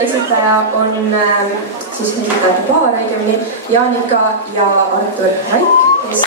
esitaja on siis esitajate paar õigemini Jaanika ja Artur Raik, kes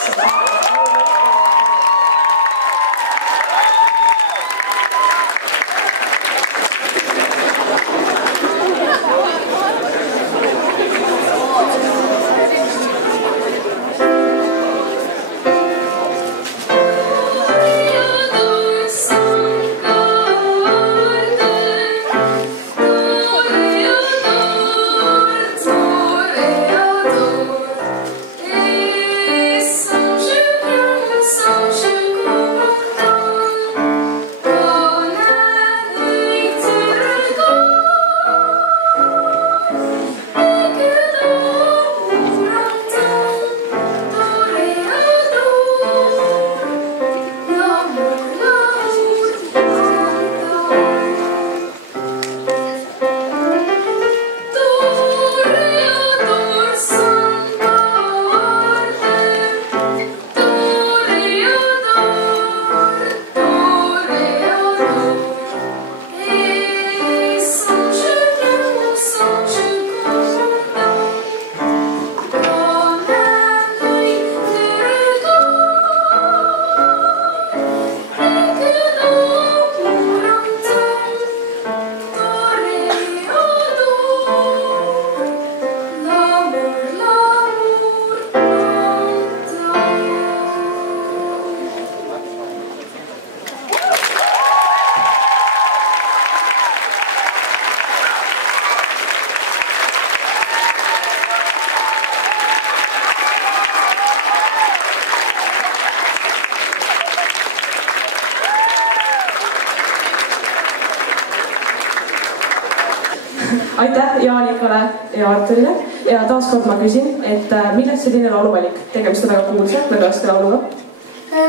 aitäh Jaanikale ja Arturile ja taaskord ma küsin, et millest selline lauluvalik? Tegemist on väga kuulsa, väga raske lauluga.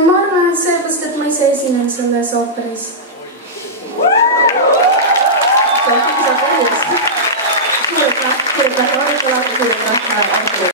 Ma arvan, et sellepärast, et ma ise esinen selles ooperis. See on piisav põhjus. Suur aitäh Jaanikale ja suur aitäh Arturile.